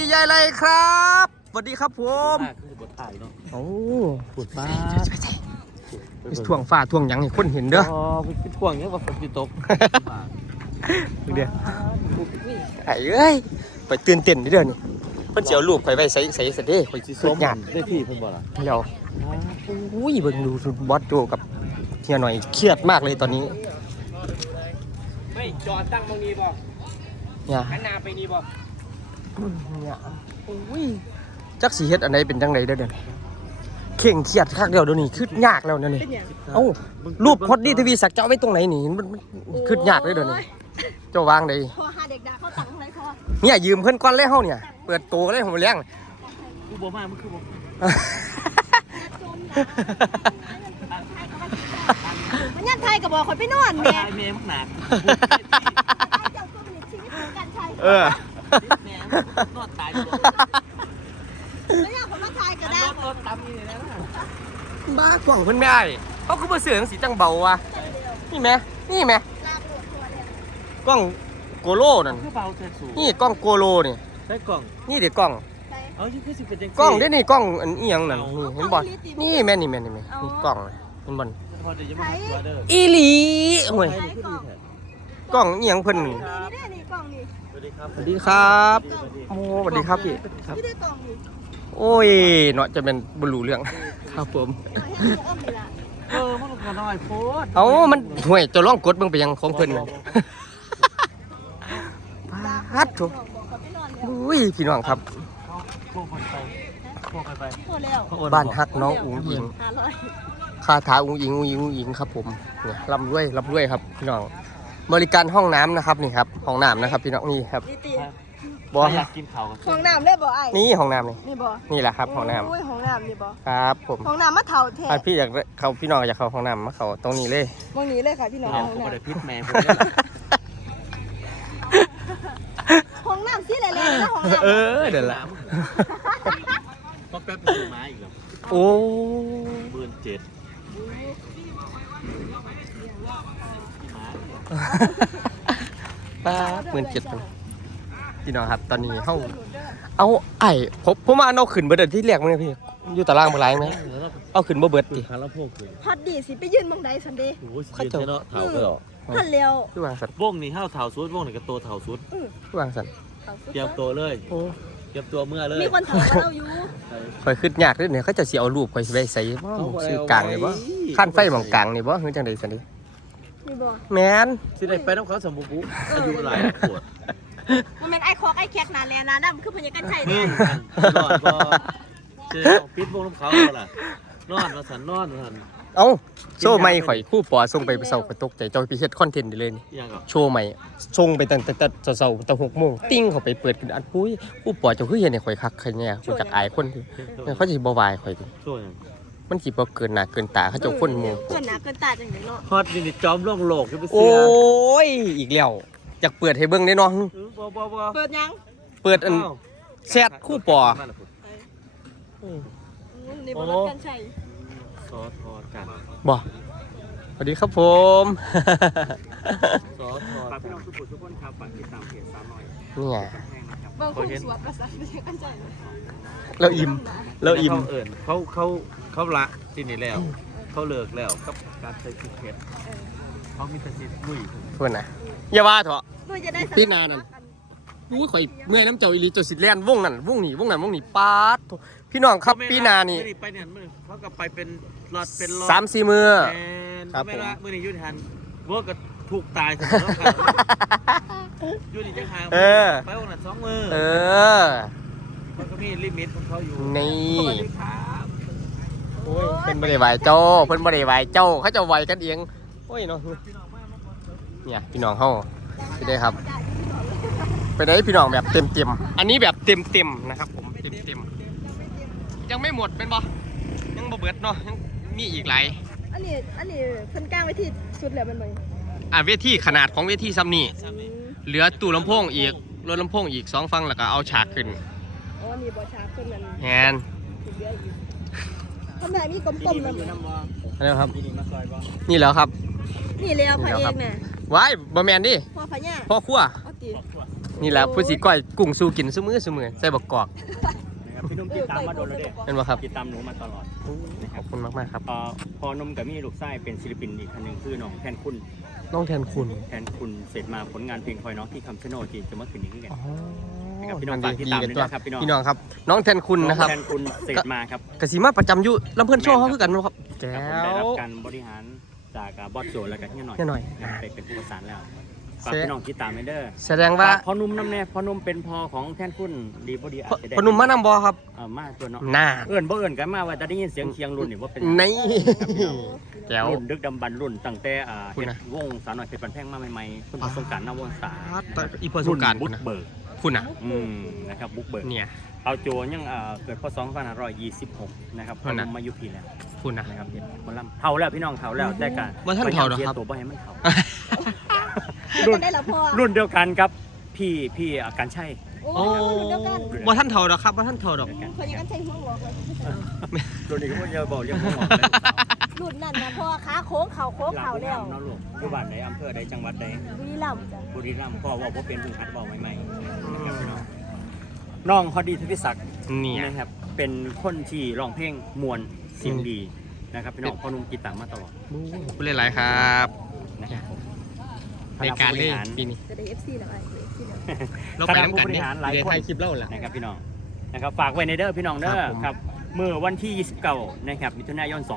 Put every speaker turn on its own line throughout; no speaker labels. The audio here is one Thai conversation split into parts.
ยายไรครับสวัสดีครับผมโอ้ปวดฟ้าท่วงฟ้าท่วงยังให้คนเห็นเด้อ
เป็นท่วงเนี้ยว่าฝนจะตก
เดี๋ยวไอ้เอ้ยไปตื่นเต้นเด้อนี่เพิ่นสิเอารูปข่อยไว้ใส่ซะเด้ข่อยสิส้มหยาด
ได้ที่เพิ่นบ่ล่ะ
เดี๋ยวอุ้ยเบิ่งดูบอสโจกับเฮียหน่อยเครียดมากเลยตอนนี้
ไม่จอดตั้งตรงนี้บ่
เนี่ย
หันหน้าไปนี่บ่
เนี่ยอุ้ยจักสิเฮ็ดอันใดเป็นจังไดเด้อเดี๋ยวเข่งเครียดคักเดียวเดี๋ยวนี้คือยากแล้วเนี่ยนี่เอ้ารูปพอดดี้ทีวีสักจะเอาไว้ตรงไหนนี่มันคือยากเลยเดี๋ยวนี้เจ้าวางได้
พอหาเด็กด่าเขาตังค์อะไรพอ
เนี่ยยืมเพิ่นก่อนเลยเฮาเนี่ยเปิดตัวเลยผมเลี้ยง
กูบ่มามันคือบ่
มันยันไทยกับบอกคนไปนอนแม่
แม่มักหนัก
เจ้าตัวเป็นชีวิตของการใช้
แม่นอนตายอยู่
แล้วอยากคนมาไทยก็ได้
รถตำนี่นะ
บ้ากล่องเพิ่นไม่ได้เขาคือบ่เสือจังสีจังเบาว่ะนี่แม่กล้องโกโลนั่น
คือเบาแต่สูง
นี่กล้องโกโลนี่
ใช้กล่อง
นี่เด็กกล้อง
เอาอยู่คือสิเป็นจัง
กล้องเด้นี่กล้องอันอีหยังนั่นนี่เห็นบ่นี่แม่นี่นี่กล้องเห็นบ่อีหลีโอ้ยกล้องอีหยังเพิ่นนี่สวัสดีครับโอ้สวัสดีครับพี่ครับโอ้ยเนาะจะเป็นบ่รู้เรื่องครับผม
มันก็น้อยโพด
เอ้ามันห่วยจะลองกดเบิ่งไปยังของเพิ่นน่ะฮัดโถอุ้ยพี่น้องครับบ้านฮักน้องอุ๋งอิงคาถาอุ๋งอิงครับผมเนี่ยร่ำรวยครับพี่น้องบริการห้องน้ำนะครับนี่ครับห้องน้ำนะครับพี่น้องนี่ครับ
บ่อยากกินข้าว
ห้องน้ำเลยบ่ไอ้
นี่ห้องน้ำ
นี่บ่
นี่แหละครับห้องน้
ำห้องน้ำนี่บ่
ครับผม
ห้องน้ำมะเถาแท้
พี่อยากเขาพี่น้องอยากเข้าห้องน้ำมาเขาตรงนี้เลย
ตรงนี้เลยค่ะพี่น้อง
ห้องน้ำบ่ได้พิษแม่ผม
ห้องน้ำสิเลยนะห้องน้
ำเดี๋ยวละ
ก็แป๊บนึงมาอีกแล้ว
โอ้
17,000
ป้า17,000พี่น้องครับตอนนี้เขาเอาไอ้ผมมาเอาขึ้นเบิดที่แรกมั้ยพี่อยู่ตารางบ่หลายมั้ยเอาขึ้นบ่เบิดติ
ฮอตดีสิไปยืนบังใดซันเดย์
โอ้ยเขาเจ้าเนาะเฒ่าก็ดอก
ฮั่นแล้ว
คือวางสัน
วงนี่เฮาเฒ่าสุดวงนี่ก็โตเฒ่าสุด
คือวางสัน
เตรียมตัวเลยเตรียมตัวเมื่อเลย
มีคนถามเราอยู่
ข่อยคิดยากเด้อเนี่ยเขาจะสิเอารูปข่อยสิไปใส่บ่ชื่อกลางนี่บ่คันไฟหม่องกลางนี่บ่คือจังได๋ซั่นดิ
มีบ่
แม่น
สิได้ไปนำเขาสมบูรณ์อายุหลายปวด
มันเป็นไอ้คอกไอ้แคกนาแลนาดำคือพญากันชัยเนี่ย
นอนบ่เจอปิดวงน้ำเขาล่ะนอนมาสันนอนมาสัน
เอ้าโชว์ใหม่ข่อยคู่ปอส่งไปเช้าก็ตกใจเจ้าไปเฮ็ดคอนเทนต์ได้เลยนี่โชว์ใหม่ส่งไปตั้งแต่เช้าตั้ง 6:00 นติ้งเข้าไปเปิดกันอันปุ้ยคู่ปอเจ้าคือเฮ็ดให้ข่อยคักใครเนี่ยคนจักอายคนที่เขาสิบ่วายข่อยดิ
โชว์หยัง
มันสิบ่เกินหน้าเกินตาเขาเจ้าคนหมู่
เกินหน้าเกินตาจังได๋เนาะ
ฮอตนี่จอมโลกโลกอยู่ไปเสีย
โอ้ยอีกแล้วอยากเปิดให้เบิ่งได้เนาะ
บ่
เปิดยัง
เปิดอันแชทคู่ปอ
นี่บ่รับกันใช่
ซอทอดกัน
บ่สวัสดีครับผม
ซอทอดพี่น้องทุกคนครับฝากติดตามเพจ300
นี่ไง
บางคนสวบประสาทไม่ใช่กันใจ
เราอิ่ม
เขาละที่นี่แล้วเขาเลิกแล้วกับการใช้ชีวิตเพชรเขามีแต่สิทธิ์ลุย
เพื่อนนะอย่าว่าเถอะ
พี่
นานั่นอุ้ยข่อยเมื่อยน้ำเจ้าอีหลีจนสิแล่นวงนั่นวงนี้ปาดพี่น้องครับปีนานี่
ไปเนี่ยเขาก็ไปเป็นรอด
3-4 มื้อ
ครับผมมื้อนี้ยุติธรรมวัวก็ถูกตายถึงแล้วครับยุติธรรมไปวันนั้น2 มื้อมันก็มีลิมิตของเขาอยู่
นี่โอ้ยเพิ่นบ่ได้ไหวเจ้าเขาจะไหวกันเองโอ้ยเนาะเนี่ยพี่น้องเฮาสิได้ครับไปได้พี่น้องแบบเต็มอันนี้แบบเต็มนะครับผมเต็มยังไม่หมดเป็นบ่ยังบ่เบิดเนาะยังมีอีกหลาย
อันนี้เพิ่นกางไว้ที่สุดแล้วมัน
บ่เวทีขนาดของเวทีซ้ำนี่เหลือตู้ลำโพงอีกรถลำโพงอีก2ฝั่งแล้วก็เอาฉากขึ้น
อ๋อนี่บ่ฉากขึ้นนั่น
แฮน
ทำไมมีกลมๆนั่น
แล้วครับนี่แล้วครับ
นี่แล้วพระเอกน่ะ
ว้ายบ่แม่นดิ
พ่อพญา
พ่อครัวนี่แหละผู้สิก้อยกุ้งสู้กินซุมื้อใส่บักกอก
นะครับพี่นุ่มติดตามมาโดนแล้วเด้
เป็นบ่ครับ
ติดตามหนูมาตลอดนะค
ข
รั
อ
บบ
คุณมากๆครับ
พอนมกับมี่ลูกไส้เป็นศิลปินอีกคนหนึ่งคือน้องแทนคุณ
น้องแทนคุณ
เสร็จมาผลงานเพลงคอยน้องที่คำชะโนดที่จะมาขึ้นนี้กัน
อ๋อ
นะครับพี่น้อง
ดี
ฝากติดตาม
กัน
ด้วย
ตัว
นะครับพี่น้อง
พี่น้องครับ น้องแทนคุณนะครับ
แทนคุณเสร็จมาครับ
กสิมาประจำอยู่ลำเพิ่นโชว์เขาคือกันบ่ครับแจ๋
ผมได้รับ
ว
การบริหารจากบอสโจแล้วก็เฮียหน่อย
เฮียหน่อย
ไปเป็นผู้ประสานแล้วฝากพี่น้องติดตามเด้อ
แสดงว่า
พอนุ่มน้ำแน่พอนุ่มเป็นพอของแทนคุณดีบ่ดีอาจจะได้
พนุ่มมานำบ่ครับ
มาตัวเนาะ
หน้า
เอื่นบ่เอื่นกันมาว่าจะได้ยินเสียงเคียงรุ่นนี่ว่าเป็น
นี่แจ๋ว
รุ่นดึกดำบรรพ์รุ่นตั้งแต่
คุณ
เฮ็ด
นะ
วงสาวหน่อยเพชรบันแพงมาใหม่ๆคุณประสงการนวงศา
อีพอสงกราร
บุ
คุ
ก
ณนะ
เบิก
คุณนะ
นะครับบุกเบิก
เนี่ย
เอาโจยังเกิดพศ2526นะครับ
นั่นน่ะ
ผมมาอยู่พี่แล้ว
คุณนะ
นะครับเฮ็ดคนลำเฒ่าแล้วพี่น้องเฒ่าแล้วแต่กัน
ว่าท่านเฒ่าเหรอครับ
ตัวบ่ให้มันเฒ่า
รุ่นได้ละพ่อ
รุ่นเดียวกันครับพี่การใช่
โอ้รุ่นเดียวกัน
ว่าท่านเฒ่าดอกครับว่าท่านเฒ่าดอก
พญากันใช้หัวงอกเลย
รุ่นนี้ก็บ่จะบอกเรียกว่าหมอ
รุ่นนั่นนะพ่อขาโค้งเข่าโค้งเข่าแล้ว
เนาะลูกอยู่บ้านใดอำเภอใดจังหวัดใด
บุรีรัมย์จ้ะ
บุรีรัมย์พ่อว่าเป็นพึ่งหัดบอกใหม่ๆนะครับพี่น้องน้องเขาดีทวิศักดิ์
เนี่ย
นะครับเป็นคนที่ร้องเพลงมวลเสียงดีนะครับพี่น้องพ่อนุ่มกีตาร์มาตลอด
คุณหลายๆครับ
นะครับผม
ในการเล่นปีนี้
จะได้ FC แล้วไอ้ FC แล้ว
เราไปน้ำกันเนี่ยในไทยคลิปเล่าแหละ
นะครับพี่น้องนะครับฝากไว้ในเด้อพี่น้องเด้อ
ครับผม
ครับเมื่อวันที่29นะครับมิถุนายน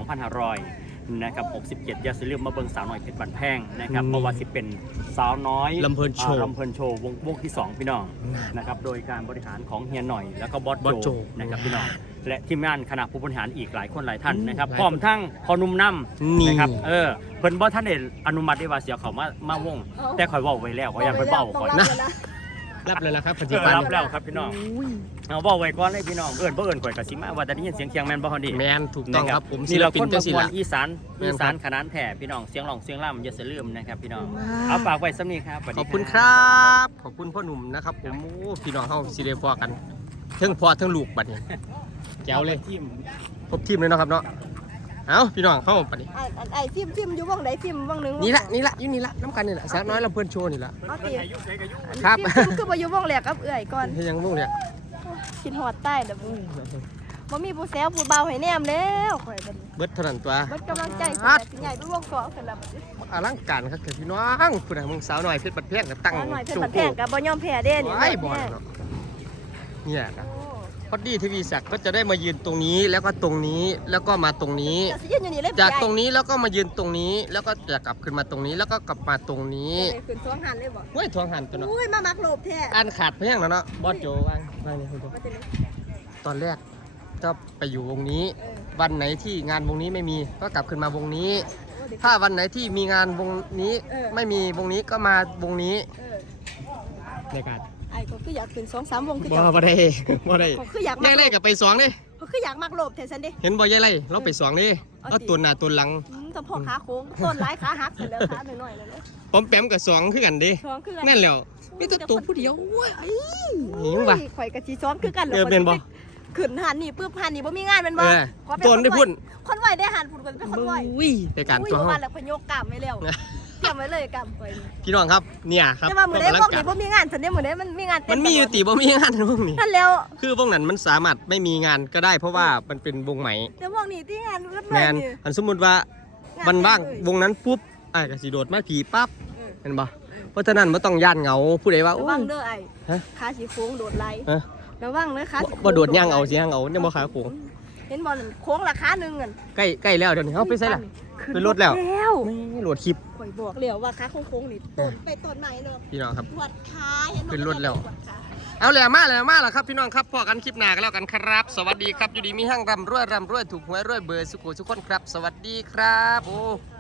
2500นะครับ67อย่าลืมมาเบิ่งสาวน้อยเพชรบันแพงนะครับเพราะว่าสิเป็นสาวน้อย
ลำเพลินโชว์
ลำเพลินโชว์วงที่ 2 พี่น้องนะครับโดยการบริหารของเฮียหน่อยแล้วก็บอส
บอส
โจ
โจ
นะครับพี่น้องและทีมงานคณะผู้บริหารอีกหลายคนหลายท่านนะครับ
หลายคน
พร้อมทั้งพอนุ่มน้
นี่
ำนะครับเพิ่นบ่ท่านได้อนุมัติได้ว่าเสียเขามาวง แต่ข่อยเว้าไว้แล้วข่อยยังเพิ่นเว้าข่อย
นะ
รับเลยละครับปัจจุบัน
รับแล้วครับพี่น้องเอาเว้าไว้ก่อนเลยพี่น้องบ่เอิ้นข่อยก็สิมาว่าแต่ได้ยินเสียงเคียงแม่นบ่ฮอดี
แมนถูกต้องครับผมศิ
นี่
ล
เรา
ปิ
คน น
เจ้า
มา
ศิ
มว
ล
ล
ป์
อีสาน
แม่นครับ
อีสานขนานแผ่พี่น้องเสียงร้องเสียงร่ำอย่าลืมนะครับพี่น้องเอาฝากไว้ซ้ำนี้ครับสวัส
ข
ดี
อบคุณครับ ขอบคุณพ่อหนุ่มนะครับผมโอ้พี่น้องเขาสิได้พอกันเทั้งพ่อเทั้งลูกบัดนี้แจ๋วเลย
ทีม
ครบทีมเลยเนาะครับเนาะเอาพี่น้องเข้าบัดนี้
ไอ้ซิมอยู่ว่องไหนซิมว่องหนึง
นี่ละอยู่นี่ละน้ำกันนี่ละสาวน้อยลำเพื่อนโชว์นี่ละ
เอาติ
ครับ
ซิมคือบ่อยู่ว่องแหลกกับเอื่อยก่อน
ที่ยังลูกเนี่ย
กินหอดใต้เด้อบ่มีผู้แซวผู้เบาให้แนมแล้วข่อยบัดนี้
เบิดเท่านั้นตัว
เบิดกำลังใจสิสิใหญ่ไปวงเกาะกันแล้วบัดนี้
อลังการครับเกิดพี่น้องคุณมึงสาวหน่อยเพชรบัดแพงก็ตั้ง
เอาหน่อยเป็น
โช
บั
ว์
ดแพงก็บ่ยอมแพ้เด้นี่
ไอ้บอลเนาะเนี่ยครับพอดีทีวีศักดิ์ก็จะได้มายืนตรงนี้แล้วก็ตรงนี้แล้วก็มาตรงนี้
จะสิยืนอยู่นี่เลย
จากตรงนี้แล้วก็มายืนตรงนี้ แล้วก็จะกลับขึ้นมาตรงนี้แล้วก็กลับมาตรงนี้
ขึ้นสวงหันเลยบ่
เฮ้ยทวงหันตัวเนาะ
อุ้ยมามักโลบแท้
อันขาดเพียงแล้วเนาะบอสโจว่างนี่คุณผู้ชม
มาแต่นี่
ตอนแรกก็ไปอยู่วงนี้ วันไหนที่งานวงนี้ไม่มีก็กลับขึ้นมาวงนี้ ถ้าวันไหนที่มีงานวงนี้ไม่มีวงนี้ก็มาวงนี้ในการ
ไอ้ก็คืออยากขึ้น2-3วงคือ
บ่
เจ้า
บ่ได้บ่ได้
ก็คืออยาก
ยายไล่กับไปสองเด้
ก็คืออยากมักโลบแท้ซันเด้
เห็นบ่ยายไล่เราไปสองเด้เราตัวหน้าตัวหลัง
ถ้าพ่อขาโค้งต้นหลายขาหักเสร็จแล้วขาหน่อยๆเลยเด้อ
ปอมแปมกับสองคือกันเด้
ซ้อมคือกัน
นั่นแหล้วมีตัวผู้เดียวเว้ยหิวป่ะ
ข่อยก็สิซ้อมคือกัน
เออเป็นบ่
ขึ้นหันนี่ปึ๊บหันนี่บ่มีงานแม่นบ่
เออ
ขอเป็
ต้นได้พุ่น
คนไหวได้หันพุ่นก็เป็นคนไหว
อุ้ยในการตัว
อุ้ย
เฮา
ว่าแล้วพยกกล้ามไว้แล้วเตรียมไว้เลยกล้ามข่อยนี่
พี่น้องครับเนี่ยครับ
แต่ว่ามื้อใด
กำลั
พวก
กา
นี้
ร
บ่มีงานซั่นเด้มื้อใดมันมีงานเต็
มันมีอยู่ติบ่มีงานพวกนี้
นั่นแล้ว
คือพวกนั้นมันสามารถไม่มีงานก็ได้เพราะว่ามันเป็นวงใหม่
แต่พวกนี้ที่งานเอื้อ
แมน
นี่
อันสมมุติว่าวันว่างวงนั้นปุ๊บไอ้ก็สิโดดมาผีปั๊บ
เออ
เห็นบ่เพราะฉะนั้นบ่ต้องย่านเหงาผู้ใดว่า
ระ
โอ้
วั
ย
งเด้อไอ้
ฮะ
ขาสีโค้งโดดไหล
ฮะ
ระวังเด้อขาสิโค้
บ่โดดย่างเอาสิย่างเอาเนี่ยบ่ขาโค้ง
เห็นบ่นั่นโค้งราคาหนึงอ่ะ
ใกล้แล้วเดี๋ยวนี้เฮาไปใส่ล่ะ
ขึ้
ไปรถแล้ว
แล้ว
นี่โหลดคลิป
ข่อยบอกแล้วว่าขาโค้งๆนี่ต้นไปต้นไหนเนาะ
พี่น้องครับ
ปวดขาเห็นบ่
ขึ้นรถแล้ว
ปดขา
เอาแล้วมาแล้วครับพี่น้องครับพอกันคลิปหน้ากันแล้วกันครับ สวัสดีครับอยู่ดีมีห้างร่ำรวยถูกหวยรวยเบอร์สุขุสุขคนครับ สวัสดีครับโอ้